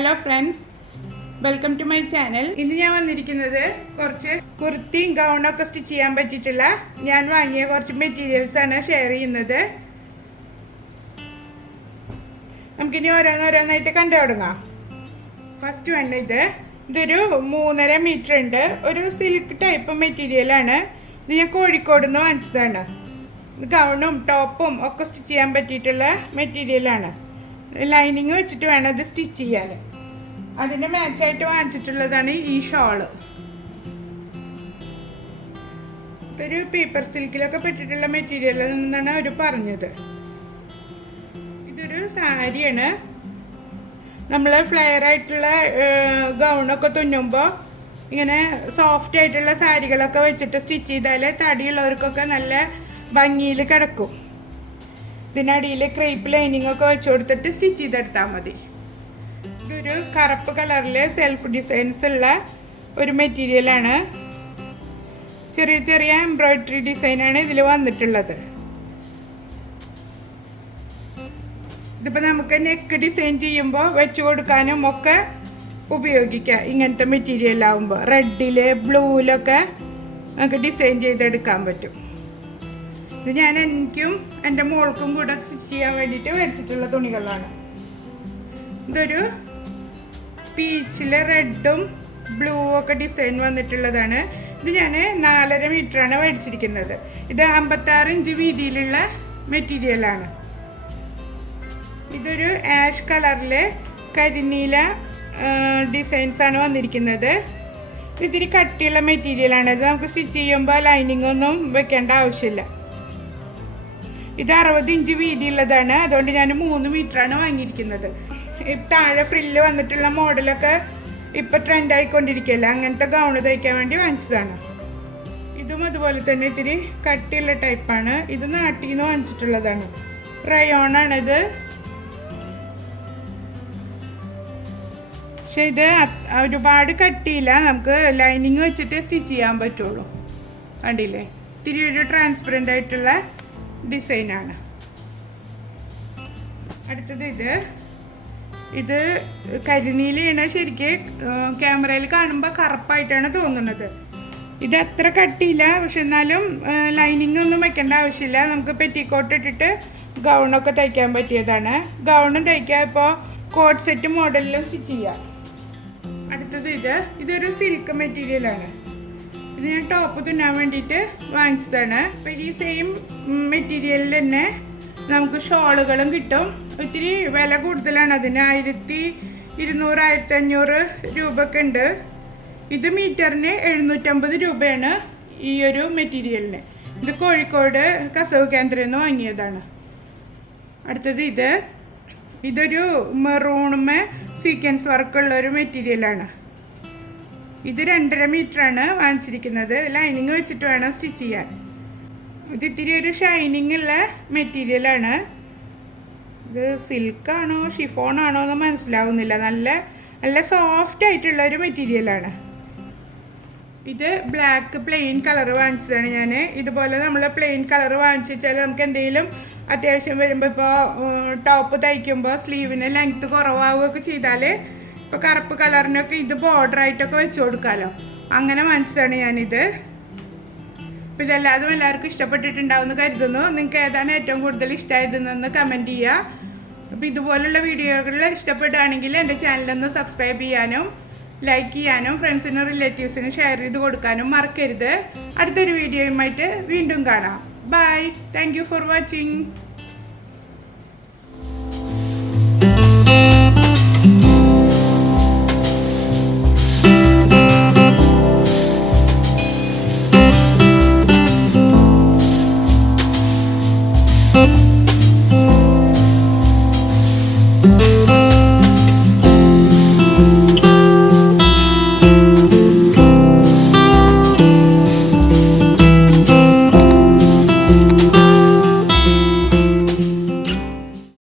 Hello friends, welcome to my channel. ഇന്ന് ഞാൻ വന്നിരിക്കുന്നത് കുറച്ച് കുർത്തിയും ഗൗണൊക്കെ സ്റ്റിച്ച് ചെയ്യാൻ പറ്റിയിട്ടുള്ള ഞാൻ വാങ്ങിയ കുറച്ച് മെറ്റീരിയൽസ് ആണ് ഷെയർ ചെയ്യുന്നത്. നമുക്കിനി ഓരോന്നോരോന്നായിട്ട് കണ്ടു തുടങ്ങാം. ഫസ്റ്റ് വേണ്ട ഇതൊരു 3.5 മീറ്റർ ഉണ്ട്. ഒരു സിൽക്ക് ടൈപ്പ് മെറ്റീരിയലാണ്. ഇത് ഞാൻ കോഴിക്കോട് നിന്ന് വാങ്ങിച്ചതാണ്. ഗൗണും ടോപ്പും ഒക്കെ സ്റ്റിച്ച് ചെയ്യാൻ പറ്റിയിട്ടുള്ള മെറ്റീരിയലാണ്. ലൈനിങ് വെച്ചിട്ട് വേണം ഇത് സ്റ്റിച്ച് ചെയ്യാൻ. അതിന് മാച്ചായിട്ട് വാങ്ങിച്ചിട്ടുള്ളതാണ് ഈ ഷോള്. ഇതൊരു പേപ്പർ സിൽക്കിലൊക്കെ പെട്ടിട്ടുള്ള മെറ്റീരിയൽ എന്നാണ് അവർ പറഞ്ഞത്. ഇതൊരു സാരിയാണ്. നമ്മൾ ഫ്ലെയർ ആയിട്ടുള്ള ഗൗണൊക്കെ തുന്നുമ്പോൾ ഇങ്ങനെ സോഫ്റ്റ് ആയിട്ടുള്ള സാരികളൊക്കെ വെച്ചിട്ട് സ്റ്റിച്ച് ചെയ്താൽ തടിയുള്ളവർക്കൊക്കെ നല്ല ഭംഗിയിൽ കിടക്കും. ഇതിനടിയിൽ ക്രേപ്പ് ലൈനിങ് ഒക്കെ വെച്ച് കൊടുത്തിട്ട് സ്റ്റിച്ച് ചെയ്തെടുത്താൽ മതി. ഇതൊരു കറുപ്പ് കളറിൽ സെൽഫ് ഡിസൈൻസ് ഉള്ള ഒരു മെറ്റീരിയലാണ്. ചെറിയ ചെറിയ എംബ്രോയിഡറി ഡിസൈനാണ് ഇതിൽ വന്നിട്ടുള്ളത്. ഇതിപ്പോൾ നമുക്ക് നെക്ക് ഡിസൈൻ ചെയ്യുമ്പോൾ വെച്ച് കൊടുക്കാനും ഒക്കെ ഉപയോഗിക്കാം. ഇങ്ങനത്തെ മെറ്റീരിയൽ ആകുമ്പോൾ റെഡിൽ ബ്ലൂവിലൊക്കെ നമുക്ക് ഡിസൈൻ ചെയ്തെടുക്കാൻ പറ്റും. ഇത് ഞാൻ എനിക്കും എൻ്റെ മോൾക്കും കൂടെ സ്റ്റിച്ച് ചെയ്യാൻ വേണ്ടിയിട്ട് മേടിച്ചിട്ടുള്ള തുണികളാണ്. ഇതൊരു പീച്ചിൽ റെഡും ബ്ലൂ ഒക്കെ ഡിസൈൻ വന്നിട്ടുള്ളതാണ്. ഇത് ഞാൻ 4.5 മീറ്ററാണ് മേടിച്ചിരിക്കുന്നത്. ഇത് 56 ഇഞ്ച് വീതിയിലുള്ള മെറ്റീരിയലാണ്. ഇതൊരു ആഷ് കളറിൽ കരിനീല ഡിസൈൻസാണ് വന്നിരിക്കുന്നത്. ഇതിരി കട്ടിയുള്ള മെറ്റീരിയലാണ്. ഇത് നമുക്ക് സ്റ്റിച്ച് ചെയ്യുമ്പോൾ ലൈനിങ് ഒന്നും വെക്കേണ്ട ആവശ്യമില്ല. ഇത് 60 ഇഞ്ച് വീതിയുള്ളതാണ്. അതുകൊണ്ട് ഞാൻ 3 മീറ്ററാണ് വാങ്ങിയിരിക്കുന്നത്. താഴെ ഫ്രില്ല് വന്നിട്ടുള്ള മോഡലൊക്കെ ഇപ്പം ട്രെൻഡ് ആയിക്കൊണ്ടിരിക്കുകയല്ല. അങ്ങനത്തെ ഗൗണ് തയ്ക്കാൻ വേണ്ടി വാങ്ങിച്ചതാണ്. ഇതും അതുപോലെ തന്നെ ഇത്തിരി കട്ടിയുള്ള ടൈപ്പാണ്. ഇത് നാട്ടിൽ നിന്ന് വാങ്ങിച്ചിട്ടുള്ളതാണ്. റയോണാണിത്. പക്ഷെ ഇത് ഒരുപാട് കട്ടിയില്ല. നമുക്ക് ലൈനിങ് വെച്ചിട്ട് സ്റ്റിച്ച് ചെയ്യാൻ പറ്റുള്ളൂ. കണ്ടില്ലേ, ഇത്തിരി ഒരു ട്രാൻസ്പെറൻ്റ് ആയിട്ടുള്ള ഡിസൈനാണ്. അടുത്തത് ഇത് കരിനീലയാണ്. ശരിക്ക് ക്യാമറയിൽ കാണുമ്പോൾ കറുപ്പായിട്ടാണ് തോന്നുന്നത്. ഇത് അത്ര കട്ടിയില്ല. പക്ഷെ എന്നാലും ലൈനിങ് ഒന്നും വെക്കേണ്ട ആവശ്യമില്ല. നമുക്ക് പെറ്റിക്കോട്ട് ഇട്ടിട്ട് ഗൗണൊക്കെ തയ്ക്കാൻ പറ്റിയതാണ്. ഗൗണും തയ്ക്കാം, ഇപ്പോൾ കോട്ട് സെറ്റ് മോഡലിലും സ്റ്റിച്ച് ചെയ്യാം. അടുത്തത് ഇതൊരു സിൽക്ക് മെറ്റീരിയലാണ്. ഇത് ഞാൻ ടോപ്പ് തുന്നാൻ വേണ്ടിയിട്ട് വാങ്ങിച്ചതാണ്. അപ്പോൾ ഈ സെയിം മെറ്റീരിയലിൽ തന്നെ നമുക്ക് ഷോളുകളും കിട്ടും. ഇത്തിരി വില കൂടുതലാണ് അതിന്. 1200 1500 രൂപയൊക്കെ ഉണ്ട്. ഇത് മീറ്ററിന് 750 രൂപയാണ് ഈ ഒരു മെറ്റീരിയലിന്. ഇത് കോഴിക്കോട് കസവ് കേന്ദ്രയിൽ നിന്ന് വാങ്ങിയതാണ്. അടുത്തത് ഇതൊരു മെറൂണുമേ സീക്വൻസ് വർക്കുള്ളൊരു മെറ്റീരിയലാണ്. ഇത് 2.5 മീറ്ററാണ് വാങ്ങിച്ചിരിക്കുന്നത്. ലൈനിങ് വെച്ചിട്ട് വേണം സ്റ്റിച്ച് ചെയ്യാൻ. ഇത് ഇത്തിരി ഒരു ഷൈനിങ് ഉള്ള മെറ്റീരിയലാണ്. ഇത് സിൽക്കാണോ ഷിഫോണാണോ എന്ന് മനസ്സിലാവുന്നില്ല. നല്ല സോഫ്റ്റ് ആയിട്ടുള്ള ഒരു മെറ്റീരിയലാണ്. ഇത് ബ്ലാക്ക് പ്ലെയിൻ കളർ വാങ്ങിച്ചതാണ് ഞാൻ. ഇതുപോലെ നമ്മൾ പ്ലെയിൻ കളർ വാങ്ങിച്ചു വെച്ചാൽ നമുക്ക് എന്തെങ്കിലും അത്യാവശ്യം വരുമ്പോൾ, ഇപ്പോൾ ടോപ്പ് തയ്ക്കുമ്പോൾ സ്ലീവിന് ലെങ്ത്ത് കുറവാവുകയൊക്കെ ചെയ്താൽ ഇപ്പോൾ കറുപ്പ് കളറിനൊക്കെ ഇത് ബോർഡറായിട്ടൊക്കെ വെച്ച് കൊടുക്കാമല്ലോ. അങ്ങനെ വാങ്ങിച്ചതാണ് ഞാനിത്. അപ്പോൾ ഇതെല്ലാതും എല്ലാവർക്കും ഇഷ്ടപ്പെട്ടിട്ടുണ്ടാവുമെന്ന് കരുതുന്നു. നിങ്ങൾക്ക് ഏതാണ് ഏറ്റവും കൂടുതൽ ഇഷ്ടമായതെന്ന് കമൻറ്റ് ചെയ്യുക. അപ്പോൾ ഇതുപോലുള്ള വീഡിയോകൾ ഇഷ്ടപ്പെടുകയാണെങ്കിൽ എൻ്റെ ചാനലൊന്ന് സബ്സ്ക്രൈബ് ചെയ്യാനും ലൈക്ക് ചെയ്യാനും ഫ്രണ്ട്സിനും റിലേറ്റീവ്സിനും ഷെയർ ചെയ്ത് കൊടുക്കാനും മറക്കരുത്. അടുത്തൊരു വീഡിയോയുമായിട്ട് വീണ്ടും കാണാം. Bye. Thank you for watching.